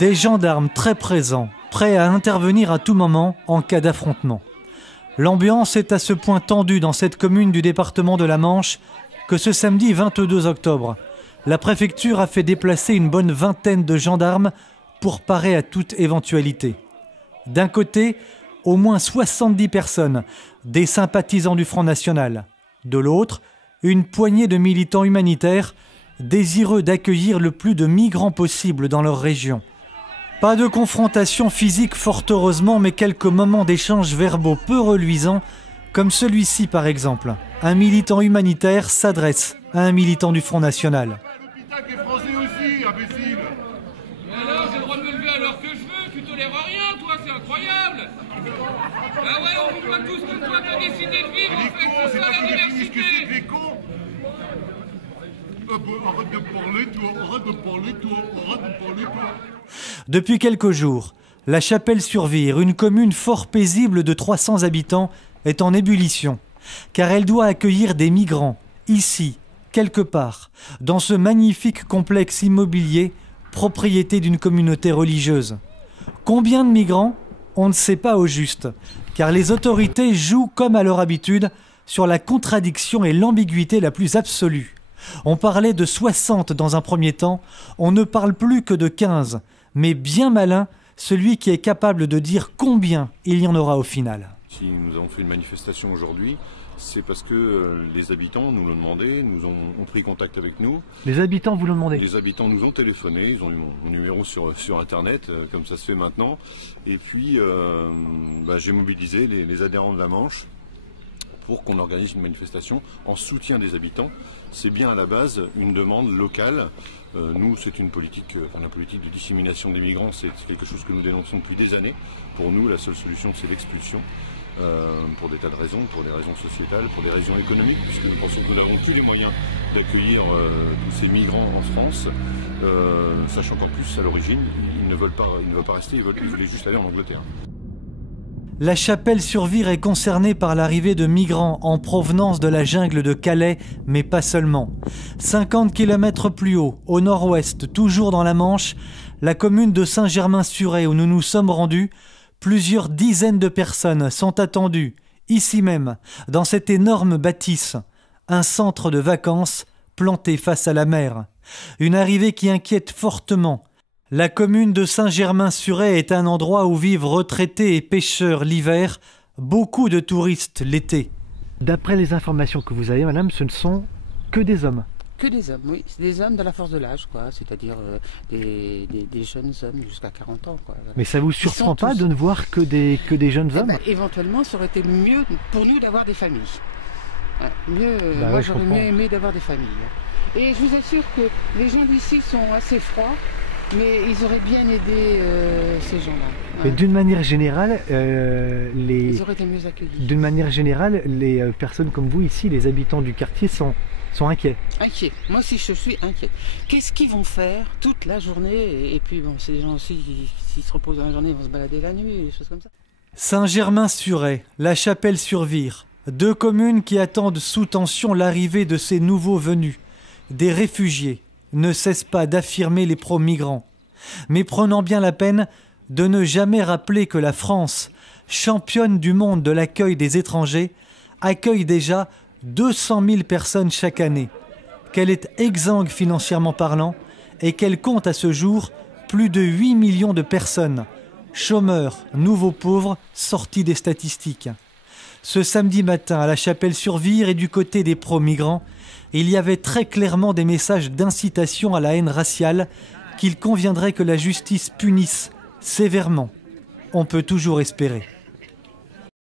Des gendarmes très présents, prêts à intervenir à tout moment en cas d'affrontement. L'ambiance est à ce point tendue dans cette commune du département de la Manche que ce samedi 22 octobre, la préfecture a fait déplacer une bonne vingtaine de gendarmes pour parer à toute éventualité. D'un côté, au moins 70 personnes, des sympathisants du Front National. De l'autre, une poignée de militants humanitaires désireux d'accueillir le plus de migrants possible dans leur région. Pas de confrontation physique fort heureusement, mais quelques moments d'échanges verbaux peu reluisants, comme celui-ci par exemple. Un militant humanitaire s'adresse à un militant du Front National. Qui est français aussi, imbécile. Alors, j'ai le droit de me lever à l'heure que je veux, tu toléreras rien, toi, c'est incroyable. Ah ouais, on voit tous que toi, t'as décidé de vivre, en fait, c'est ça la diversité. Les cons. Arrête de parler, toi, arrête de parler, toi, arrête de parler, toi. Depuis quelques jours, la Chapelle-sur-Vire, une commune fort paisible de 300 habitants, est en ébullition, car elle doit accueillir des migrants, ici, quelque part, dans ce magnifique complexe immobilier, propriété d'une communauté religieuse. Combien de migrants? On ne sait pas au juste, car les autorités jouent, comme à leur habitude, sur la contradiction et l'ambiguïté la plus absolue. On parlait de 60 dans un premier temps, on ne parle plus que de 15, mais bien malin, celui qui est capable de dire combien il y en aura au final. Si nous avons fait une manifestation aujourd'hui, c'est parce que les habitants nous l'ont demandé, ont pris contact avec nous. Les habitants vous l'ont demandé? Les habitants nous ont téléphoné, ils ont eu mon numéro sur Internet, comme ça se fait maintenant. Et puis, j'ai mobilisé les adhérents de la Manche pour qu'on organise une manifestation en soutien des habitants. C'est bien à la base une demande locale. Nous, c'est une politique, la politique de dissémination des migrants, c'est quelque chose que nous dénonçons depuis des années. Pour nous, la seule solution, c'est l'expulsion. Pour des tas de raisons, pour des raisons sociétales, pour des raisons économiques, puisque nous pensons que nous n'avons plus les moyens d'accueillir tous ces migrants en France, sachant qu'en plus, à l'origine, ils ne veulent pas rester, ils voulaient juste aller en Angleterre. La Chapelle-sur-Vire est concernée par l'arrivée de migrants en provenance de la jungle de Calais, mais pas seulement. 50 km plus haut, au nord-ouest, toujours dans la Manche, la commune de Saint-Germain-sur-Aix, où nous nous sommes rendus, plusieurs dizaines de personnes sont attendues, ici même, dans cette énorme bâtisse, un centre de vacances planté face à la mer. Une arrivée qui inquiète fortement. La commune de Saint-Germain-sur-Aix est un endroit où vivent retraités et pêcheurs l'hiver, beaucoup de touristes l'été. D'après les informations que vous avez, madame, ce ne sont que des hommes. Que des hommes, oui. C'est des hommes de la force de l'âge, quoi. C'est-à-dire des jeunes hommes jusqu'à 40 ans, quoi. Mais ça vous surprend pas de ne voir que des jeunes hommes? Éventuellement, ça aurait été mieux pour nous d'avoir des familles. Moi, j'aurais mieux aimé d'avoir des familles. Et je vous assure que les gens d'ici sont assez froids, mais ils auraient bien aidé ces gens-là. Mais d'une manière générale, ils auraient été mieux accueillis. D'une manière générale, les personnes comme vous ici, les habitants du quartier, sont inquiets. Inquiets. Moi aussi, je suis inquiète. Qu'est-ce qu'ils vont faire toute la journée? Et puis, bon, c'est des gens aussi qui se reposent dans la journée, ils vont se balader la nuit, des choses comme ça. Saint-Germain-sur-Aix, la Chapelle-sur-Vire, deux communes qui attendent sous tension l'arrivée de ces nouveaux venus, des réfugiés, ne cessent pas d'affirmer les pro-migrants, mais prenant bien la peine de ne jamais rappeler que la France, championne du monde de l'accueil des étrangers, accueille déjà 200 000 personnes chaque année, qu'elle est exsangue financièrement parlant et qu'elle compte à ce jour plus de 8 millions de personnes, chômeurs, nouveaux pauvres, sortis des statistiques. Ce samedi matin, à la Chapelle-sur-Vire et du côté des pro-migrants, il y avait très clairement des messages d'incitation à la haine raciale qu'il conviendrait que la justice punisse sévèrement. On peut toujours espérer.